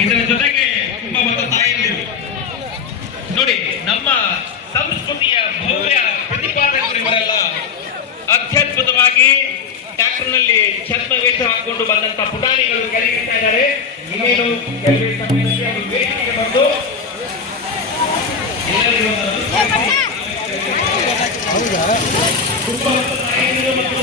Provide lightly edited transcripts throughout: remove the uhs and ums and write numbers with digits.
ಇದರ ಜೊತೆಗೆ ಕುಂಭ ಮತ್ತು ತಾಯಂದಿರು ನೋಡಿ, ನಮ್ಮ ಸಂಸ್ಕೃತಿಯ ಭವ್ಯ ಪ್ರತಿಪಾದಕರು ಇವರೆಲ್ಲ. ಅತ್ಯದ್ಭುತವಾಗಿ ಟ್ರ್ಯಾಕ್ಟರ್ನಲ್ಲಿ ಛದ್ಮವೇಷ ಹಾಕಿಕೊಂಡು ಬಂದಂತ ಪುಟಾಣಿಗಳು ಕೆಳಗಿಡ್ತಾ ಇದ್ದಾರೆ. ಇನ್ನೇನು ಕೆಲವೇ ಸಮಯದಲ್ಲಿ ಅವರು ವೇದಿಕೆಗೆ ಬಂದು ಕುಂಭ ಮತ್ತು ತಾಯಂದಿರು ಮತ್ತು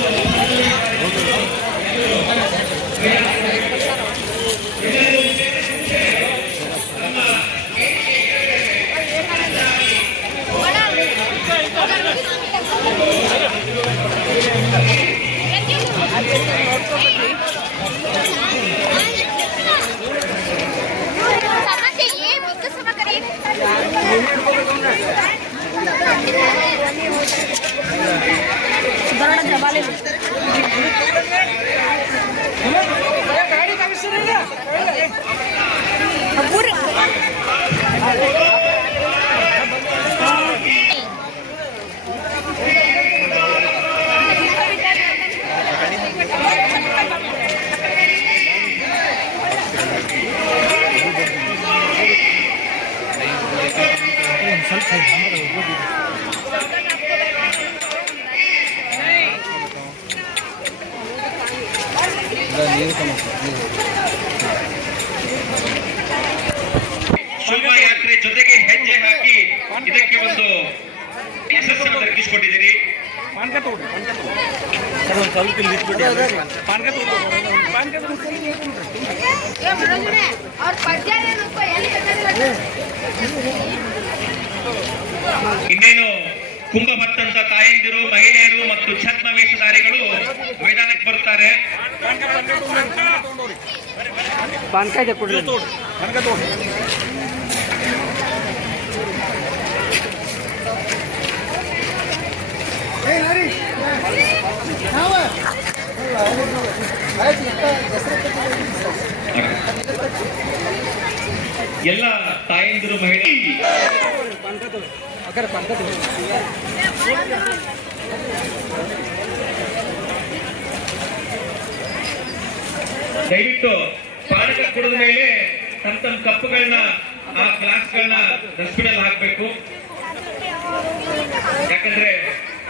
ಶೋಭಾಯಾತ್ರೆ ಜೊತೆಗೆ ಹೆಜ್ಜೆ ಹಾಕಿ ಇದಕ್ಕೆ ಒಂದು ಯಶಸ್ಸನ್ನು ದೊರಕಿಸಿಕೊಂಡಿದ್ದೀರಿ. ಇನ್ನೇನು ಕುಂಭ ಭತ್ತಂತ ತಾಯಂದಿರು, ಮಹಿಳೆಯರು ಮತ್ತು ಛದ್ಮವೇಷಧಾರಿಗಳು ಮೈದಾನಕ್ಕೆ ಬರುತ್ತಾರೆ. ಎಲ್ಲ ತಾಯಂದಿರು ಮಹಿಳೆ ದಯವಿಟ್ಟು ಪಾನಕ ಕುಡಿದ ಮೇಲೆ ತಮ್ಮ ಕಪ್ಪುಗಳನ್ನ ಆ ಗ್ಲಾಸ್ಗಳನ್ನ ಡಸ್ಟ್ಬಿನ್ ಅಲ್ಲಿ ಹಾಕಬೇಕು. ಯಾಕಂದ್ರೆ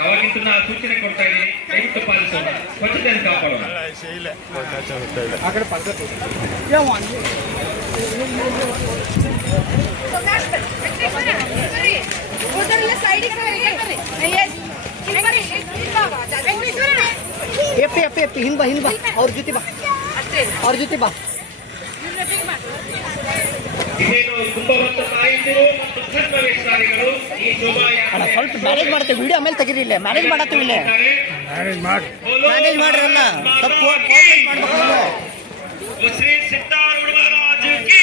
ಅವಾಗಿಂತ ನಾ ಸೂಚನೆ ಕೊಡ್ತಾ ಇದ್ದೀನಿ, ದಯವಿಟ್ಟು ಪಾಲಿಸೋಣ, ಸ್ವಚ್ಛತೆಯನ್ನು ಕಾಪಾಡೋಣ. ಹಿಂದ್ ಬಾ ಅವ್ರ ಜೊತೆ ಬಾ ಇದೇನು ಕುಂಭ ಮತ್ತು ತಾಯಂದಿರು ಮತ್ತು ಛದ್ಮವೇಷಧಾರಿಗಳು ಈ ಶೋಭಾಯಾತ್ರೆ ಸ್ವಲ್ಪ ಮ್ಯಾನೇಜ್ ಮಾಡ್ತೇವೆ. ವಿಡಿಯೋ ಆಮೇಲೆ ತೆಗಿರಿ, ಇಲ್ಲೇ ಮ್ಯಾನೇಜ್ ಮಾಡತ್ತೀವಿ. ಇಲ್ಲೇ ಮ್ಯಾನೇಜ್ ಮಾಡ್ರಲ್ಲ, ಶ್ರೀ ಸಿದ್ದಾರೂಢ ಮಹಾರಾಜ ಕಿ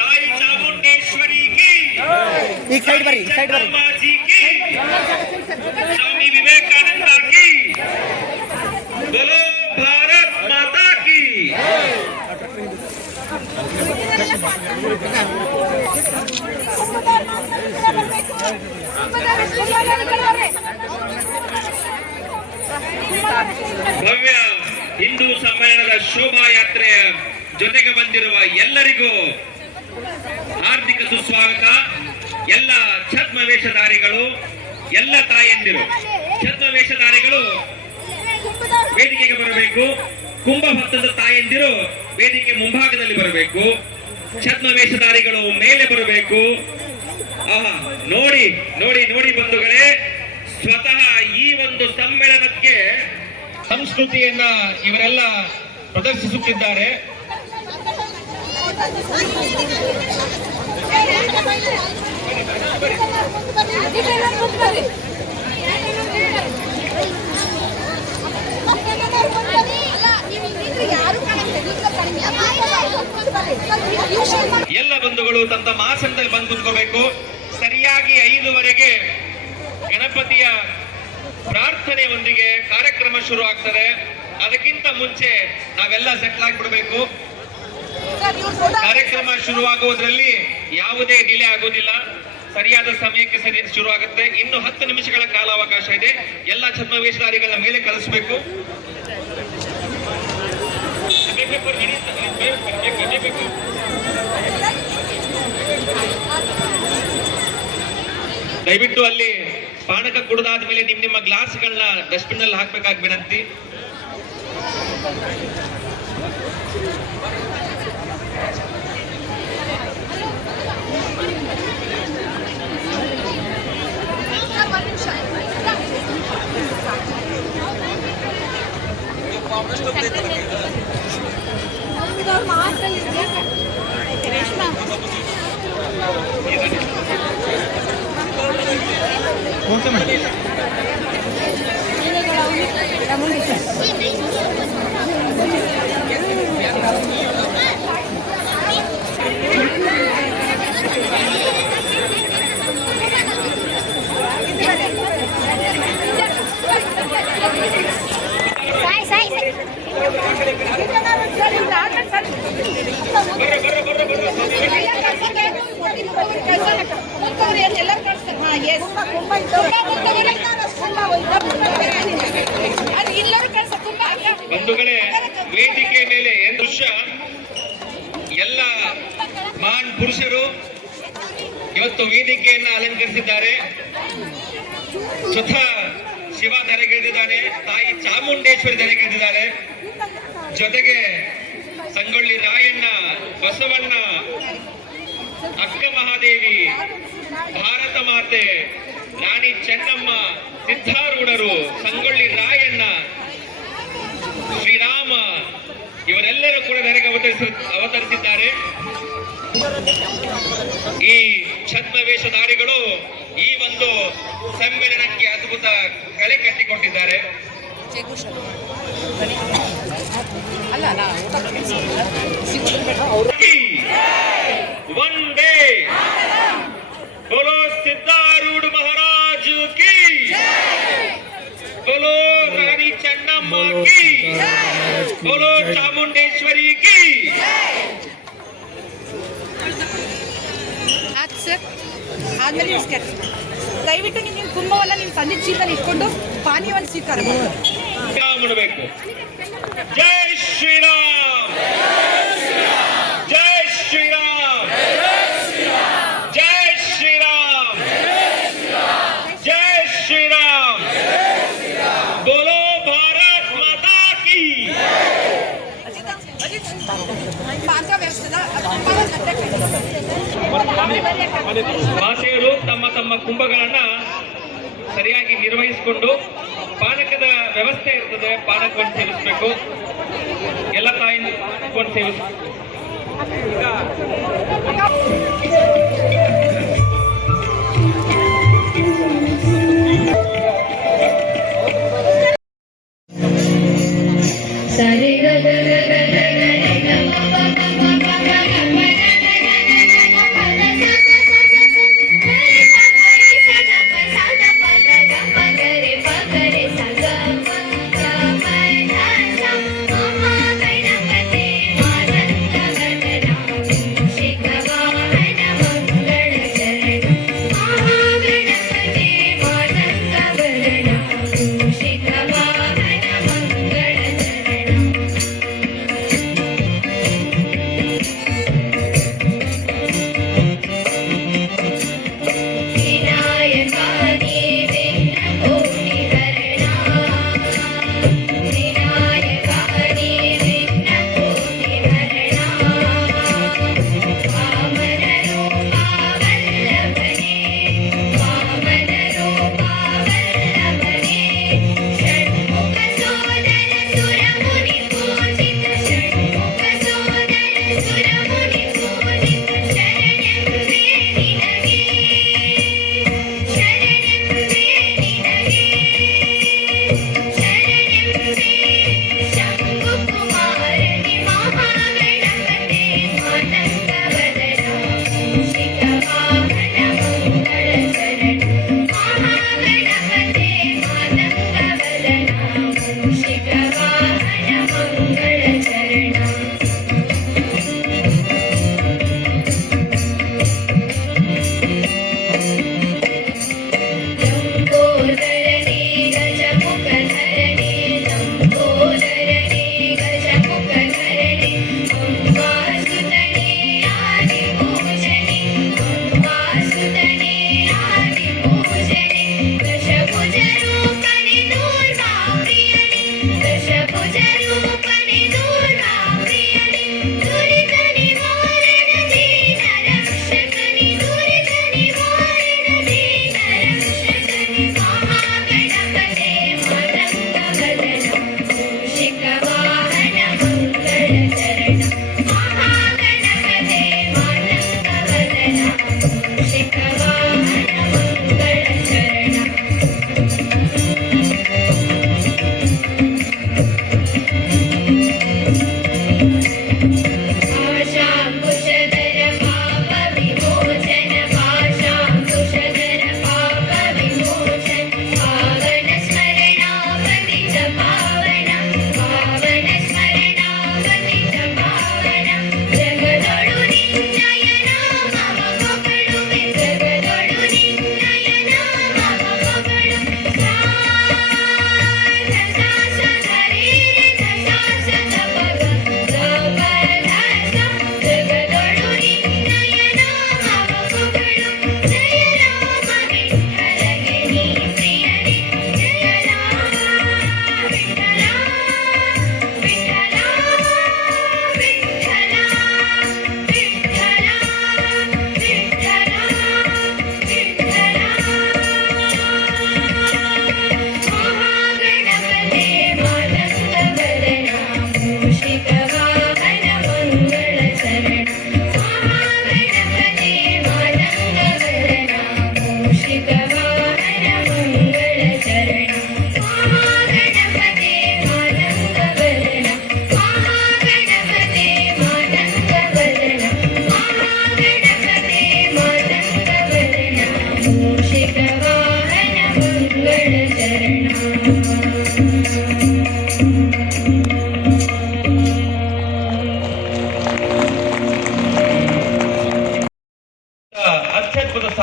ತಾಯಿ ಚಾಮುಂಡೇಶ್ವರಿ ಕಿ, ಈ ಸೈಡ್ ಬರ್ರಿ, ಮಾಜಿ ಕಿ, ಸ್ವಾಮಿ ವಿವೇಕಾನಂದ ಕಿ, ಬೋಲೋ ಭಾರತ್ ಮಾತಾ ಕಿ. ಭವ್ಯ ಹಿಂದೂ ಸಮ್ಮೇಳನದ ಶೋಭಾಯಾತ್ರೆಯ ಜೊತೆಗೆ ಬಂದಿರುವ ಎಲ್ಲರಿಗೂ ಹಾರ್ದಿಕ ಸುಸ್ವಾಗತ. ಎಲ್ಲ ಛದ್ಮವೇಷಧಾರಿಗಳು, ಎಲ್ಲ ತಾಯಂದಿರು ಛದ್ಮವೇಷಧಾರಿಗಳು ವೇದಿಕೆಗೆ ಬರಬೇಕು. ಕುಂಭ ಭತ್ತದ ತಾಯಂದಿರು ವೇದಿಕೆ ಮುಂಭಾಗದಲ್ಲಿ ಬರಬೇಕು. ಛದ್ಮವೇಷಧಾರಿಗಳು ಮೇಲೆ ಬರಬೇಕು. ಆಹಾ, ನೋಡಿ ನೋಡಿ ನೋಡಿ ಬಂಧುಗಳೇ, ಸ್ವತಃ ಈ ಒಂದು ಸಮ್ಮೇಳನಕ್ಕೆ ಸಂಸ್ಕೃತಿಯನ್ನ ಇವರೆಲ್ಲ ಪ್ರದರ್ಶಿಸುತ್ತಿದ್ದಾರೆ. ಎಲ್ಲ ಬಂಧುಗಳು ತಮ್ಮ ಆಸನದಲ್ಲಿ ಬಂದು ಕುತ್ಕೋಬೇಕು. ಸರಿಯಾಗಿ 5:15ಗೆ ಗಣಪತಿಯ ಪ್ರಾರ್ಥನೆಯೊಂದಿಗೆ ಕಾರ್ಯಕ್ರಮ ಶುರು ಆಗ್ತದೆ. ಅದಕ್ಕಿಂತ ಮುಂಚೆ ನಾವೆಲ್ಲ ಸೆಟ್ಲ್ ಆಗಿಬಿಡ್ಬೇಕು. ಕಾರ್ಯಕ್ರಮ ಶುರುವಾಗುವುದರಲ್ಲಿ ಯಾವುದೇ ಡಿಲೇ ಆಗೋದಿಲ್ಲ. ಸರಿಯಾದ ಸಮಯಕ್ಕೆ ಶುರು ಆಗುತ್ತೆ. ಇನ್ನು 10 ನಿಮಿಷಗಳ ಕಾಲಾವಕಾಶ ಇದೆ. ಎಲ್ಲ ಛದ್ಮವೇಷಧಾರಿಗಳ ಮೇಲೆ ಕಳಿಸಬೇಕು. ಬೇಕು ದಯವಿಟ್ಟು ಅಲ್ಲಿ ಪಾನಕ ಕುಡಿದಾದ್ಮೇಲೆ ನಿಮ್ಮ ಗ್ಲಾಸ್ಗಳನ್ನ ಡಸ್ಟ್ಬಿನ್ ಅಲ್ಲಿ ಹಾಕ್ಬೇಕಾಗಿ ವಿನಂತಿ. Okay madam. ಬಂಧುಗಳೇ, ವೇದಿಕೆ ಮೇಲೆ ದೃಶ್ಯ ಎಲ್ಲ ಮಹಾನ್ ಪುರುಷರು ಇವತ್ತು ವೇದಿಕೆಯನ್ನ ಅಲಂಕರಿಸಿದ್ದಾರೆ. ಸ್ವತಃ ಶಿವ ಧರೆಗಿಳಿದಿದ್ದಾನೆ, ತಾಯಿ ಚಾಮುಂಡೇಶ್ವರಿ ಧರೆಗಿಳಿದಿದ್ದಾಳೆ. ಜೊತೆಗೆ ಸಂಗೊಳ್ಳಿ ರಾಯಣ್ಣ, ಬಸವಣ್ಣ, ಅಕ್ಕ ಮಹಾದೇವಿ, ಭಾರತ ಮಾತೆ, ರಾಣಿ ಚೆನ್ನಮ್ಮ, ಸಿದ್ಧಾರೂಢರು, ಸಂಗೊಳ್ಳಿ ರಾಯಣ್ಣ, ಶ್ರೀರಾಮ ಇವರೆಲ್ಲರೂ ಕೂಡ ಧರೆಗೆ ಅವತರಿಸಿದ್ದಾರೆ. ಈ ಛದ್ಮವೇಷಧಾರಿಗಳು ಈ ಒಂದು ಸಮ್ಮೇಳನಕ್ಕೆ ಅದ್ಭುತ ಕಳೆ ಕಟ್ಟಿಕೊಟ್ಟಿದ್ದಾರೆ. ವಂದೇ ಬೋಲೋ ಸಿದ್ಧಾರೂಢ ಮಹಾರಾಜ್ ಕಿ, ಬೋಲೋ ರಾಣಿ ಚೆನ್ನಮ್ಮ ಕಿ, ಬೋಲೋ ಚಾಮುಂಡೇಶ್ವರಿ ಕಿ. ಆದ್ಮೇಲೆ ದಯವಿಟ್ಟು ನೀವು ಕುಂಭವನ್ನ ನೀವು ತಂದೆ ಚೀಲದಲ್ಲಿ ಇಟ್ಕೊಂಡು ಪಾನೀಯವನ್ನು ಸ್ವೀಕಾರ ಮಾಡಬೇಕು. ಜೈ ಶ್ರೀರಾಮ್, ಜೈ ಶ್ರೀರಾಮ್, ಜೈ ಶ್ರೀರಾಮ್, ಜೈ ಶ್ರೀರಾಮ್, ಬೋಲೋ ಭಾರತ್ ಮಾತಾ ಕಿ. ಮಾತೆಯರು ತಮ್ಮ ತಮ್ಮ ಕುಂಭಗಳನ್ನ ಸರಿಯಾಗಿ ನಿರ್ವಹಿಸಿಕೊಂಡು ಪಾನಕದ ವ್ಯವಸ್ಥೆ ಇರ್ತದೆ, ಪಾನಕವನ್ನು ಸೇವಿಸಬೇಕು. ಎಲ್ಲ ತಾಯಿಕೊಂಡು ಸೇವಿಸಬೇಕು. Shikha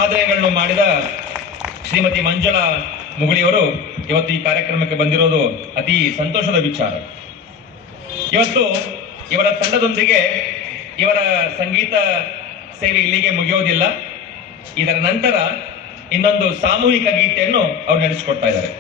ಸಾಧನೆಗಳನ್ನು ಮಾಡಿದ ಶ್ರೀಮತಿ ಮಂಜುಳಾ ಮುಗುಳಿಯವರು ಇವತ್ತು ಈ ಕಾರ್ಯಕ್ರಮಕ್ಕೆ ಬಂದಿರೋದು ಅತಿ ಸಂತೋಷದ ವಿಚಾರ. ಇವತ್ತು ಇವರ ತಂಡದೊಂದಿಗೆ ಇವರ ಸಂಗೀತ ಸೇವೆ ಇಲ್ಲಿಗೆ ಮುಗಿಯೋದಿಲ್ಲ. ಇದರ ನಂತರ ಇನ್ನೊಂದು ಸಾಮೂಹಿಕ ಗೀತೆಯನ್ನು ಅವರು ನಡೆಸಿಕೊಡ್ತಾ ಇದ್ದಾರೆ.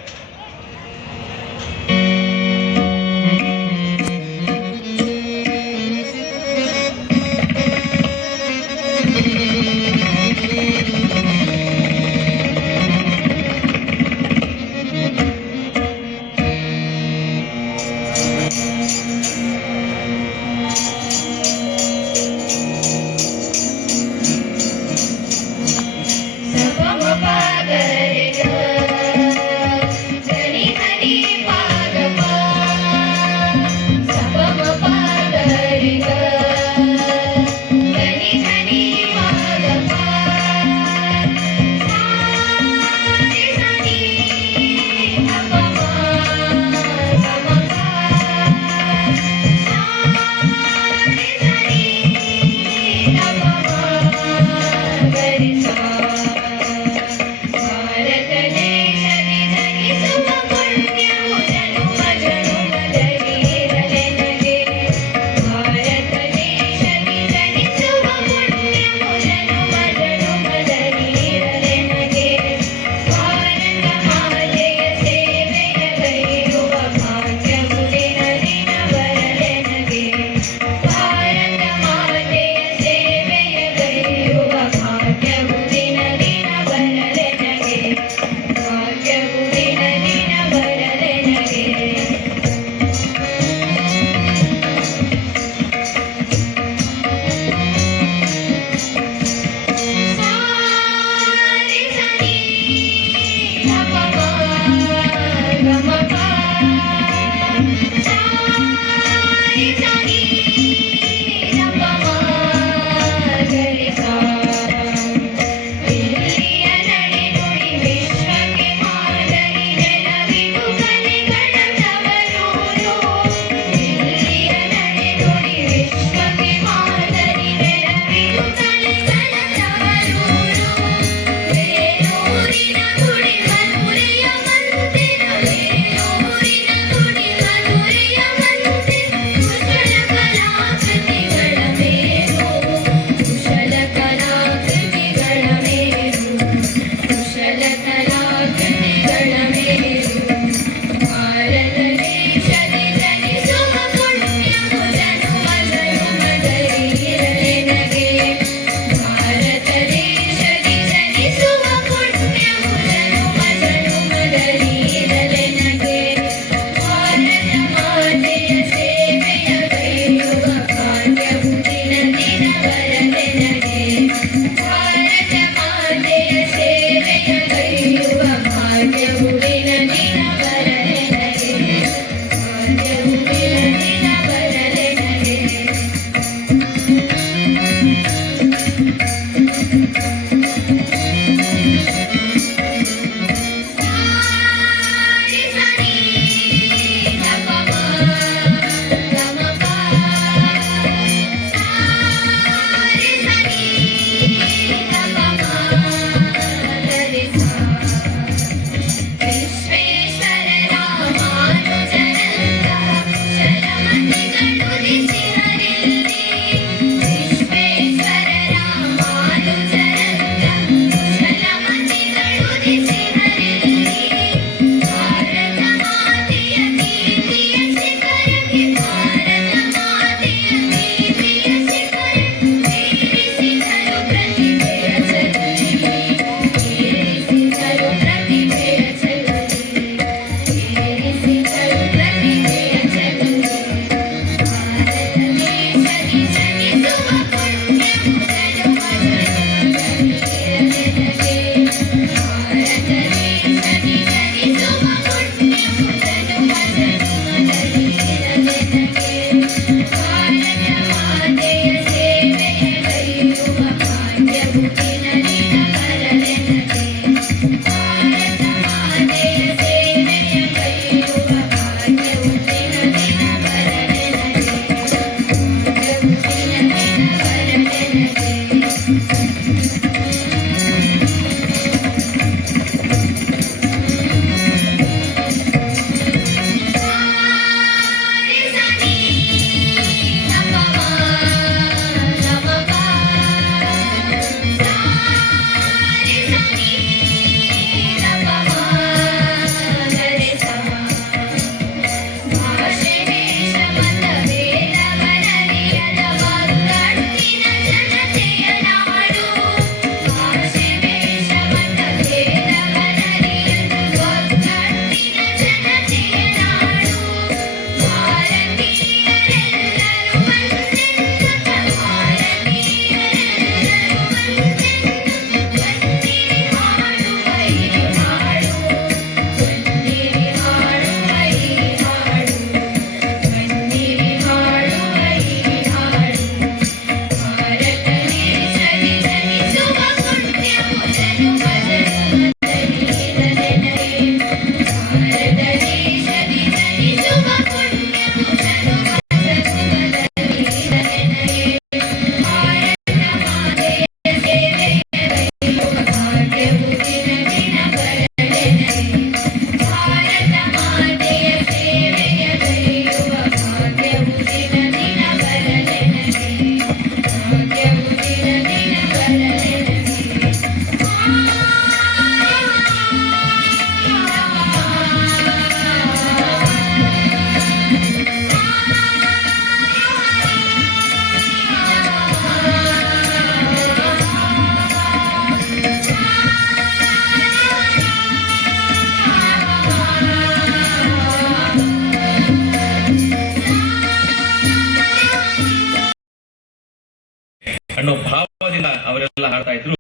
ಅನ್ನೋ ಭಾವದಿಂದ ಅವರೆಲ್ಲ ಹಾಡ್ತಾ ಇದ್ರು.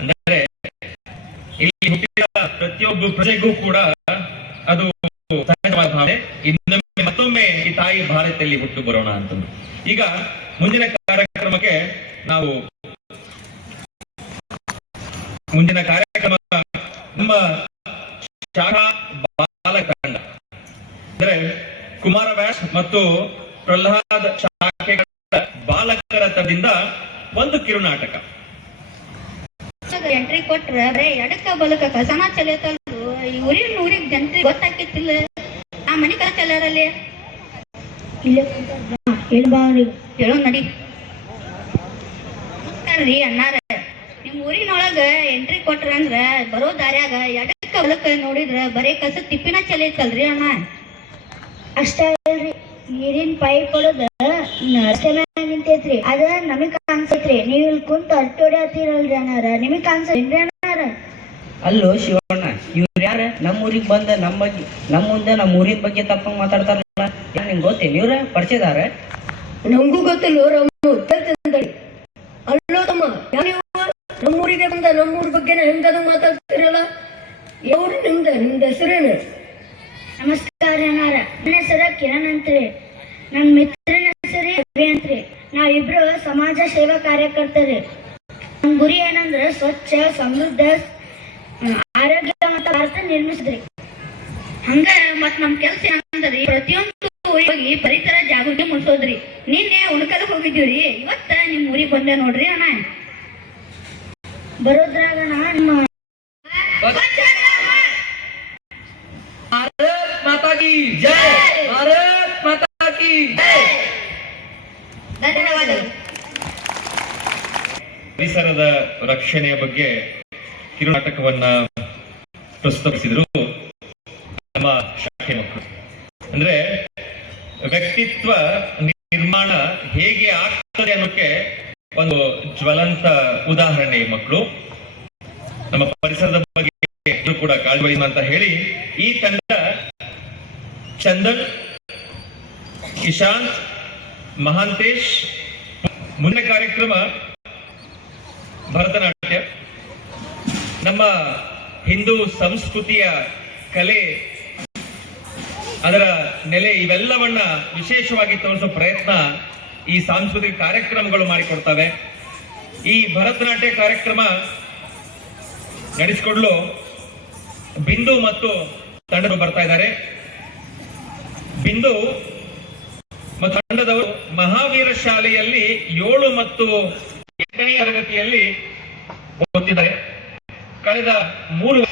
ಅಂದರೆ ಇಲ್ಲಿ ಹುಟ್ಟಿದ ಪ್ರತಿಯೊಬ್ಬ ಪ್ರಜೆಗೂ ಕೂಡ ಅದು ಸಹಜವಾದ ಭಾವನೆ. ಇನ್ನೊಮ್ಮೆ ಮತ್ತೊಮ್ಮೆ ಈ ತಾಯಿ ಭಾರತದಲ್ಲಿ ಹುಟ್ಟು ಬರೋಣ ಅಂತಂದು. ಈಗ ಮುಂದಿನ ಕಾರ್ಯಕ್ರಮಕ್ಕೆ ನಾವು ಮುಂದಿನ ಕಾರ್ಯಕ್ರಮ ನಮ್ಮ ಶಾಖಾ ಬಾಲಕ ತಂಡ ಅಂದ್ರೆ ಕುಮಾರ ವ್ಯಾಸ್ ಮತ್ತು ಪ್ರಹ್ಲಾದ್ ಶಾಖೆಗಳ ಬಾಲಕರ ತಂಡದಿಂದ ಒಂದು ಕಿರುನಾಟಕ. ಎಂಟ್ರಿ ಕೊಟ್ರ ಬರೇ ಎಡಕ್ಕ ಬಲಕ ಕಸನ ಚಲೇತಲ್ರು. ಈ ಊರಿಗೆ ಜನರಿಗೆ ಗೊತ್ತಾಕಿತ್ತಿಲ್ಲ. ಆ ಮನಿ ಕಲ ಚಲ್ಲಾರಲ್ಲಿ ಇಲ್ಲೇ ಹೇಳೋ ನಡಿ. ನಮಸ್ಕಾರ್ರಿ ಅಣ್ಣಾರ, ನಿಮ್ ಊರಿನೊಳಗ ಎಂಟ್ರಿ ಕೊಟ್ರ ಅಂದ್ರ ಬರೋ ದಾರ್ಯಾಗ ಎಡಕ್ಕ ಬಲಕ ನೋಡಿದ್ರ ಬರೇ ಕಸ ತಿಪ್ಪಿನ ಚಲೇತಲ್ರಿ ಅಣ್ಣ. ಅಷ್ಟ ಅಲ್ರಿ, ನೀರಿನ ಪೈಪ್ ಹೊಡೋದ ಅಷ್ಟೇ ಮ್ಯಾಗ ನಿಂತೈತ್ರಿ. ಅದ ನಮಗ್ ಕಾಣಿಸೈತ್ರಿ. ನೀವ್ ಇಲ್ಲಿ ಕುಂತ ಅಟ್ಟೋಡಿ ಹತ್ತಿರಲ್ರಿ ಅಣ್ಣಾರ, ನಿಮಗ್ ಕಾಣಿಸೇನ್ರಿ ಅಣ್ಣಾರ? ಅಲ್ಲೋ ಶಿವಣ್ಣ, ಇವ್ರು ಯಾರ ನಮ್ಮ ಊರಿಗೆ ಬಂದ ನಮ್ಮ ಮುಂದೆ ನಮ್ಮ ಊರಿನ ಬಗ್ಗೆ ತಪ್ಪಂಗ್ ಮಾತಾಡ್ತಾರಲ್ಲ, ನಿಂಗೆ ಗೊತ್ತೇನು ಇವ್ರ ಪರಿಚಯದಾರ? ನಮಗೂ ಗೊತ್ತಿಲ್ಲ. ಅಲ್ಲೋ ತಮ್ಮ, ನಮ್ಮೂರಿಗೆ ಬಂದ ನಮ್ಮೂರ ಬಗ್ಗೆ ಹೆಂಗದ ಮಾತಾಡ್ತಿರಲ್ಲ? ಯಾವ್ರಿ ನಿಮ್ದ ಹೆಸರೇನು? ನಮಸ್ಕಾರ ಅಣ್ಣಾರ, ನನ್ನ ಹೆಸರ ಕಿರಣ್ ಅಂತ್ರಿ. ನನ್ನ ಮಿತ್ರನ ಹೆಸರು ಅಭಿ ಅಂತ್ರಿ. ನಾವಿಬ್ರು ಸಮಾಜ ಸೇವಾ ಕಾರ್ಯಕರ್ತರಿ. ನಮ್ ಗುರಿ ಏನಂದ್ರ ಸ್ವಚ್ಛ, ಸಮೃದ್ಧ, ಆರೋಗ್ಯ ಮತ್ತು ಭಾರತ ನಿರ್ಮಿಸಿದ್ರಿ. ಹಂಗ ಮತ್ ನಮ್ ಕೆಲ್ಸ ಏನಂದ್ರಿ, ಪ್ರತಿಯೊಂದು ಹೋಗಿ ಪರಿಸರ ಜಾಗೃತಿ ಮೂಡಿಸೋದ್ರಿ. ನಿನ್ನೆ ಉಣಕಲಕ್ ಹೋಗಿದ್ದೀವ್ರಿ, ಇವತ್ತ ನಿಮ್ ಊರಿಗೆ ಬಂದೆ ನೋಡ್ರಿ ಅಣ್ಣ. ಬರೋದ್ರಾಗಣ ನಿಮ್ಮ ಭಾರತ್ ಮಾತಾ ಕಿ ಜೈ, ಭಾರತ್ ಮಾತಾ ಕಿ ಜೈ. ಧನ್ಯವಾದಗಳು. ಪರಿಸರದ ರಕ್ಷಣೆಯ ಬಗ್ಗೆ ಕಿರುನಾಟಕವನ್ನ ಪ್ರಸ್ತುತಪಡಿಸಿದ್ರು ನಮ್ಮ ಶಾಖೆ ಮಕ್ಕಳು. ಅಂದ್ರೆ ವ್ಯಕ್ತಿತ್ವ ನಿರ್ಮಾಣ ಹೇಗೆ ಆಗ್ತದೆ ಅನ್ನೋಕೆ ಒಂದು ಜ್ವಲಂತ ಉದಾಹರಣೆ ಈ ಮಕ್ಕಳು. ನಮ್ಮ ಪರಿಸರದ ಬಗ್ಗೆ ಕೂಡ ಕಾಳಜಿ ಅಂತ ಹೇಳಿ ಈ ತಂಡ ಚಂದನ್, ಇಶಾಂತ್, ಮಹಾಂತೇಶ್. ಮುಂದಿನ ಕಾರ್ಯಕ್ರಮ ಭರತನಾಟ್ಯ. ನಮ್ಮ ಹಿಂದೂ ಸಂಸ್ಕೃತಿಯ ಕಲೆ, ಅದರ ನೆಲೆ, ಇವೆಲ್ಲವನ್ನ ವಿಶೇಷವಾಗಿ ತೋರಿಸೋ ಪ್ರಯತ್ನ ಈ ಸಾಂಸ್ಕೃತಿಕ ಕಾರ್ಯಕ್ರಮಗಳು ಮಾಡಿಕೊಡ್ತವೆ. ಈ ಭರತನಾಟ್ಯ ಕಾರ್ಯಕ್ರಮ ನಡೆಸಿಕೊಡಲು ಬಿಂದು ಮತ್ತು ತಂಡರು ಬರ್ತಾ ಇದ್ದಾರೆ. ಬಿಂದು ಮತ್ತು ತಂಡದವರು ಮಹಾವೀರ ಶಾಲೆಯಲ್ಲಿ 7 ಮತ್ತು 8ನೇ ತರಗತಿಯಲ್ಲಿ ಓದುತ್ತಿದ್ದಾರೆ. ಕಳೆದ 3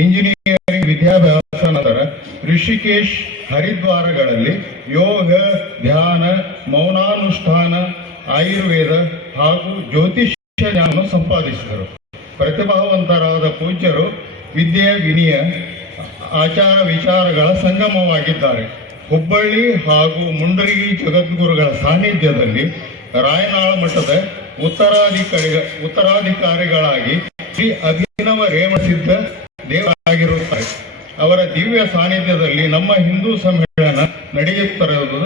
ಇಂಜಿನಿಯರಿಂಗ್ ವಿದ್ಯಾಭ್ಯಾಸ ನಂತರ ಋಷಿಕೇಶ್ ಹರಿದ್ವಾರಗಳಲ್ಲಿ ಯೋಗ, ಧ್ಯಾನ, ಮೌನಾನುಷ್ಠಾನ, ಆಯುರ್ವೇದ ಹಾಗೂ ಜ್ಯೋತಿಷ್ಯ ಜ್ಞಾನ ಸಂಪಾದಿಸಿದರು. ಪ್ರತಿಭಾವಂತರಾದ ಪೂಜ್ಯರು ವಿದ್ಯೆ, ವಿನಯ, ಆಚಾರ ವಿಚಾರಗಳ ಸಂಗಮವಾಗಿದ್ದಾರೆ. ಹುಬ್ಬಳ್ಳಿ ಹಾಗೂ ಮುಂಡರಗಿ ಜಗದ್ಗುರುಗಳ ಸಾನ್ನಿಧ್ಯದಲ್ಲಿ ರಾಯನಾಳ ಮಠದ ಉತ್ತರಾಧಿಕಾರಿಗಳಾಗಿ ಶ್ರೀ ಅಭಿನವ ರೇವಣಸಿದ್ಧ ದೇವರಾಗಿರುತ್ತಾರೆ. ಅವರ ದಿವ್ಯ ಸಾನ್ನಿಧ್ಯದಲ್ಲಿ ನಮ್ಮ ಹಿಂದೂ ಸಮ್ಮೇಳನ ನಡೆಯುತ್ತಿರುವುದು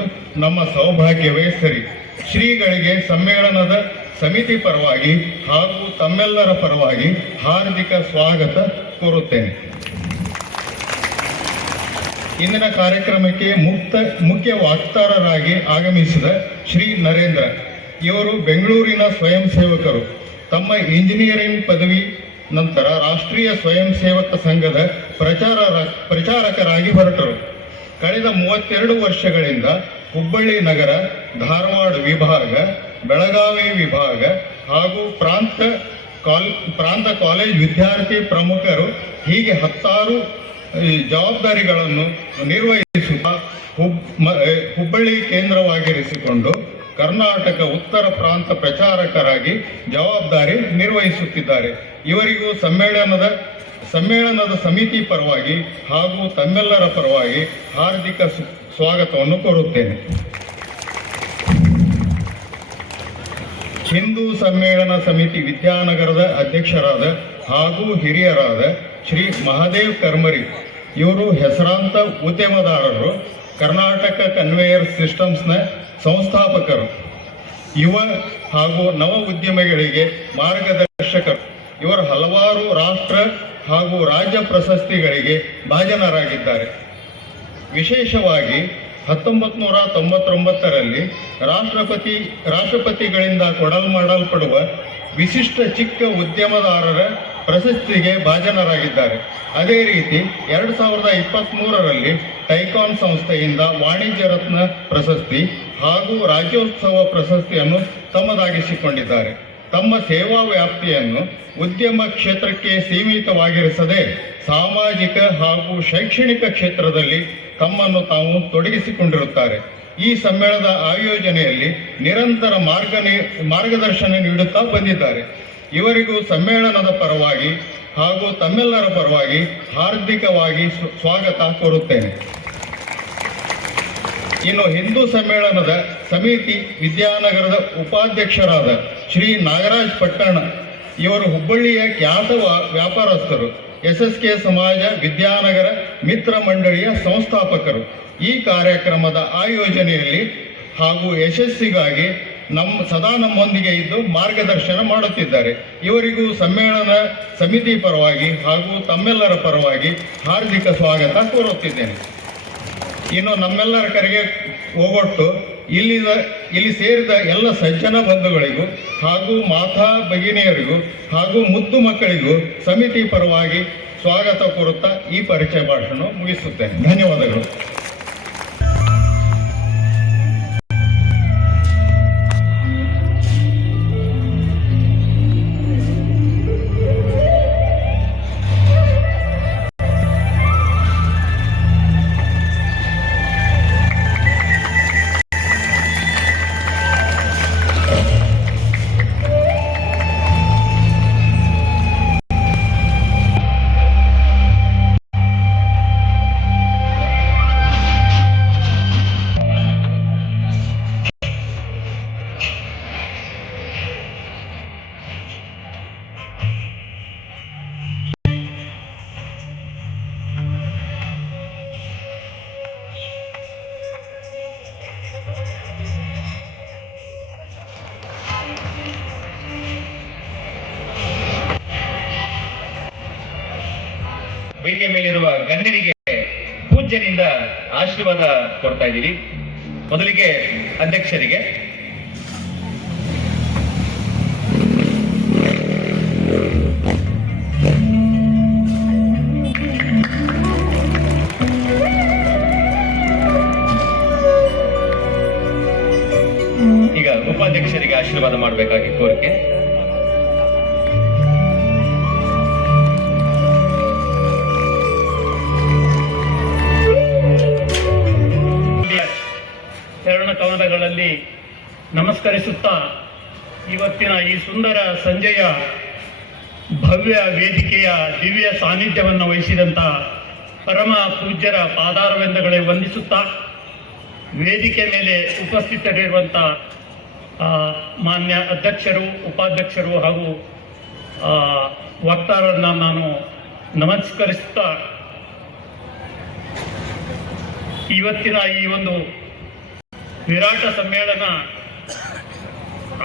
ನಮ್ಮ ಸೌಭಾಗ್ಯವೇ ಸರಿ. ಶ್ರೀಗಳಿಗೆ ಸಮ್ಮೇಳನದ ಸಮಿತಿ ಪರವಾಗಿ ಹಾಗೂ ತಮ್ಮೆಲ್ಲರ ಪರವಾಗಿ ಹಾರ್ದಿಕ ಸ್ವಾಗತ ಕೋರುತ್ತೇನೆ. ಇಂದಿನ ಕಾರ್ಯಕ್ರಮಕ್ಕೆ ಮುಖ್ಯ ವಕ್ತಾರರಾಗಿ ಆಗಮಿಸಿದ ಶ್ರೀ ನರೇಂದ್ರ ಇವರು ಬೆಂಗಳೂರಿನ ಸ್ವಯಂ ಸೇವಕರು. ತಮ್ಮ ಇಂಜಿನಿಯರಿಂಗ್ ಪದವಿ ನಂತರ ರಾಷ್ಟ್ರೀಯ ಸ್ವಯಂ ಸೇವಕ ಸಂಘದ ಪ್ರಚಾರಕರಾಗಿ ಹೊರಟರು. ಕಳೆದ 32 ವರ್ಷಗಳಿಂದ ಹುಬ್ಬಳ್ಳಿ ನಗರ, ಧಾರವಾಡ ವಿಭಾಗ, ಬೆಳಗಾವಿ ವಿಭಾಗ ಹಾಗೂ ಪ್ರಾಂತ ಕಾಲೇಜ್ ವಿದ್ಯಾರ್ಥಿ ಪ್ರಮುಖರು ಹೀಗೆ 10 ಜವಾಬ್ದಾರಿಗಳನ್ನು ನಿರ್ವಹಿಸುತ್ತಾ ಹುಬ್ಬಳ್ಳಿ ಕೇಂದ್ರವಾಗಿರಿಸಿಕೊಂಡು ಕರ್ನಾಟಕ ಉತ್ತರ ಪ್ರಾಂತ ಪ್ರಚಾರಕರಾಗಿ ಜವಾಬ್ದಾರಿ ನಿರ್ವಹಿಸುತ್ತಿದ್ದಾರೆ. ಇವರಿಗೂ ಸಮ್ಮೇಳನದ ಸಮಿತಿ ಪರವಾಗಿ ಹಾಗೂ ತಮ್ಮೆಲ್ಲರ ಪರವಾಗಿ ಹಾರ್ದಿಕ ಸ್ವಾಗತವನ್ನು ಕೋರುತ್ತೇನೆ. ಹಿಂದೂ ಸಮ್ಮೇಳನ ಸಮಿತಿ ವಿದ್ಯಾನಗರದ ಅಧ್ಯಕ್ಷರಾದ ಹಾಗೂ ಹಿರಿಯರಾದ ಶ್ರೀ ಮಹಾದೇವ್ ಕರ್ಮರಿ ಇವರು ಹೆಸರಾಂತ ಉದ್ಯಮದಾರರು, ಕರ್ನಾಟಕ ಕನ್ವೇಯರ್ ಸಿಸ್ಟಮ್ಸ್ನ ಸಂಸ್ಥಾಪಕರು, ಯುವ ಹಾಗೂ ನವ ಉದ್ಯಮಿಗಳಿಗೆ ಮಾರ್ಗದರ್ಶಕರು. ಇವರು ಹಲವಾರು ರಾಷ್ಟ್ರ ಹಾಗೂ ರಾಜ್ಯ ಪ್ರಶಸ್ತಿಗಳಿಗೆ ಭಾಜನರಾಗಿದ್ದಾರೆ. ವಿಶೇಷವಾಗಿ 1999ರಲ್ಲಿ ರಾಷ್ಟ್ರಪತಿಗಳಿಂದ ಕೊಡಲ್ಪಡುವ ವಿಶಿಷ್ಟ ಚಿಕ್ಕ ಉದ್ಯಮದಾರರ ಪ್ರಶಸ್ತಿಗೆ ಭಾಜನರಾಗಿದ್ದಾರೆ. ಅದೇ ರೀತಿ 2023ರಲ್ಲಿ ಟೈಕಾನ್ ಸಂಸ್ಥೆಯಿಂದ ವಾಣಿಜ್ಯ ರತ್ನ ಪ್ರಶಸ್ತಿ ಹಾಗೂ ರಾಜ್ಯೋತ್ಸವ ಪ್ರಶಸ್ತಿಯನ್ನು ತಮ್ಮದಾಗಿಸಿಕೊಂಡಿದ್ದಾರೆ. ತಮ್ಮ ಸೇವಾ ವ್ಯಾಪ್ತಿಯನ್ನು ಉದ್ಯಮ ಕ್ಷೇತ್ರಕ್ಕೆ ಸೀಮಿತವಾಗಿರಿಸದೆ ಸಾಮಾಜಿಕ ಹಾಗೂ ಶೈಕ್ಷಣಿಕ ಕ್ಷೇತ್ರದಲ್ಲಿ ತಮ್ಮನ್ನು ತಾವು ತೊಡಗಿಸಿಕೊಂಡಿರುತ್ತಾರೆ. ಈ ಸಮ್ಮೇಳನದ ಆಯೋಜನೆಯಲ್ಲಿ ನಿರಂತರ ಮಾರ್ಗದರ್ಶನ ನೀಡುತ್ತಾ ಬಂದಿದ್ದಾರೆ. ಇವರಿಗೂ ಸಮ್ಮೇಳನದ ಪರವಾಗಿ ಹಾಗೂ ತಮ್ಮೆಲ್ಲರ ಪರವಾಗಿ ಹಾರ್ದಿಕವಾಗಿ ಸ್ವಾಗತ ಕೋರುತ್ತೇನೆ. ಇನ್ನು ಹಿಂದೂ ಸಮ್ಮೇಳನದ ಸಮಿತಿ ವಿದ್ಯಾನಗರದ ಉಪಾಧ್ಯಕ್ಷರಾದ ಶ್ರೀ ನಾಗರಾಜ್ ಪಟ್ಟಣ ಇವರು ಹುಬ್ಬಳ್ಳಿಯ ಖ್ಯಾತ ವ್ಯಾಪಾರಸ್ಥರು, SSK ಸಮಾಜ ವಿದ್ಯಾನಗರ ಮಿತ್ರ ಮಂಡಳಿಯ ಸಂಸ್ಥಾಪಕರು. ಈ ಕಾರ್ಯಕ್ರಮದ ಆಯೋಜನೆಯಲ್ಲಿ ಹಾಗೂ ಯಶಸ್ಸಿಗಾಗಿ ಸದಾ ನಮ್ಮೊಂದಿಗೆ ಇದ್ದು ಮಾರ್ಗದರ್ಶನ ಮಾಡುತ್ತಿದ್ದಾರೆ. ಇವರಿಗೂ ಸಮ್ಮೇಳನ ಸಮಿತಿ ಪರವಾಗಿ ಹಾಗೂ ತಮ್ಮೆಲ್ಲರ ಪರವಾಗಿ ಹಾರ್ದಿಕ ಸ್ವಾಗತ ಕೋರುತ್ತಿದ್ದೇನೆ. ಇನ್ನು ನಮ್ಮೆಲ್ಲರ ಕರೆಗೆ ಹೋಗೊಟ್ಟು ಇಲ್ಲಿ ಸೇರಿದ ಎಲ್ಲ ಸಜ್ಜನ ಬಂಧುಗಳಿಗೂ ಹಾಗೂ ಮಾತಾ ಭಗಿನಿಯರಿಗೂ ಹಾಗೂ ಮುದ್ದು ಮಕ್ಕಳಿಗೂ ಸಮಿತಿ ಪರವಾಗಿ ಸ್ವಾಗತ ಕೋರುತ್ತಾ ಈ ಪರಿಚಯ ಭಾಷಣ ಮುಗಿಸುತ್ತೇನೆ. ಧನ್ಯವಾದಗಳು. ವೇದಿಕೆ ಮೇಲಿರುವ ಗಣ್ಯರಿಗೆ ಪೂಜ್ಯರಿಂದ ಆಶೀರ್ವಾದ ಕೊಡ್ತಾ ಇದ್ದೀವಿ. ಮೊದಲಿಗೆ ಅಧ್ಯಕ್ಷರಿಗೆ, ಈಗ ಉಪಾಧ್ಯಕ್ಷರಿಗೆ ಆಶೀರ್ವಾದ ಮಾಡಬೇಕಾಗಿ ಕೋರಿಕೆ. ನಮಸ್ಕರಿಸುತ್ತಾ ಇವತ್ತಿನ ಈ ಸುಂದರ ಸಂಜೆಯ ಭವ್ಯ ವೇದಿಕೆಯ ದಿವ್ಯ ಸಾನ್ನಿಧ್ಯವನ್ನು ವಹಿಸಿದಂಥ ಪರಮ ಪೂಜ್ಯರ ಪಾದಾರವಿಂದಗಳೇ ವಂದಿಸುತ್ತಾ ವೇದಿಕೆ ಮೇಲೆ ಉಪಸ್ಥಿತರಿರುವಂಥ ಮಾನ್ಯ ಅಧ್ಯಕ್ಷರು, ಉಪಾಧ್ಯಕ್ಷರು ಹಾಗೂ ವಕ್ತಾರರನ್ನು ನಾನು ನಮಸ್ಕರಿಸುತ್ತಾ ಇವತ್ತಿನ ಈ ಒಂದು ವಿರಾಟ ಸಮ್ಮೇಳನ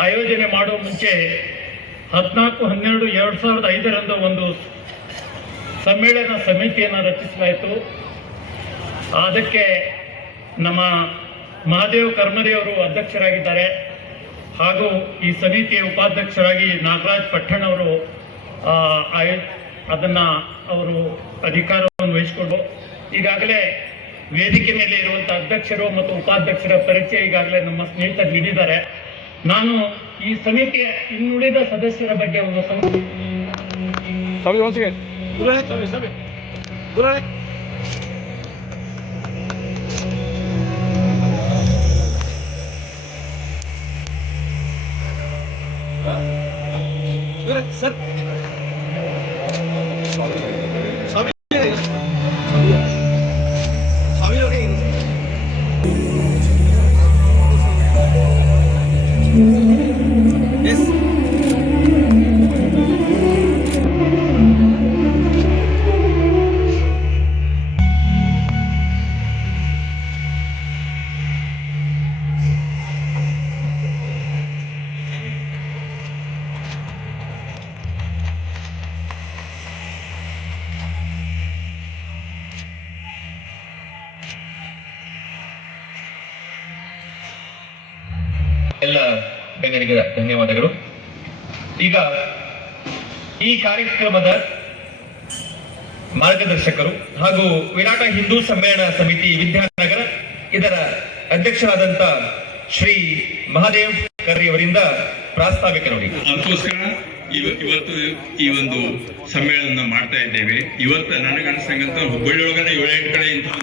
ಆಯೋಜನೆ ಮಾಡುವ ಮುಂಚೆ 14/12/2005 ಒಂದು ಸಮ್ಮೇಳನ ಸಮಿತಿಯನ್ನು ರಚಿಸಲಾಯಿತು. ಅದಕ್ಕೆ ನಮ್ಮ ಮಹಾದೇವ್ ಕರ್ಮದೇವರು ಅಧ್ಯಕ್ಷರಾಗಿದ್ದಾರೆ ಹಾಗೂ ಈ ಸಮಿತಿಯ ಉಪಾಧ್ಯಕ್ಷರಾಗಿ ನಾಗರಾಜ್ ಪಟ್ಟಣ್ ಅವರು ಅದನ್ನು ಅವರು ಅಧಿಕಾರವನ್ನು ವಹಿಸಿಕೊಂಡು ಈಗಾಗಲೇ ವೇದಿಕೆ ಮೇಲೆ ಇರುವಂಥ ಅಧ್ಯಕ್ಷರು ಮತ್ತು ಉಪಾಧ್ಯಕ್ಷರ ಪರಿಚಯ ಈಗಾಗಲೇ ನಮ್ಮ ಸ್ನೇಹಿತರು ನೀಡಿದ್ದಾರೆ. ನಾನು ಈ ಸಮಿತಿಯ ಇನ್ನುಳಿದ ಸದಸ್ಯರ ಬಗ್ಗೆ ಒಂದು ಎಲ್ಲ ಗಣ್ಯರಿಗೆ ಧನ್ಯವಾದಗಳು. ಈಗ ಈ ಕಾರ್ಯಕ್ರಮದ ಮಾರ್ಗದರ್ಶಕರು ಹಾಗೂ ವಿರಾಟ ಹಿಂದೂ ಸಮ್ಮೇಳನ ಸಮಿತಿ ವಿದ್ಯಾನಗರ ಇದರ ಅಧ್ಯಕ್ಷರಾದಂತ ಶ್ರೀ ಮಹಾದೇವ್ ಕರ್ರಿ ಅವರಿಂದ ಪ್ರಾಸ್ತಾವಿಕ ನೋಡಿ. ಅದಕ್ಕೋಸ್ಕರ ಇವತ್ತು ಈ ಒಂದು ಸಮ್ಮೇಳನ ಮಾಡ್ತಾ ಇದ್ದೇವೆ. ಇವತ್ತು ನನಗನ್ಸಂಗಂತ ಹುಬ್ಬಳ್ಳಿಯೊಳಗನೆ 7-8 ಕಡೆ ಇಂಥ ಒಂದು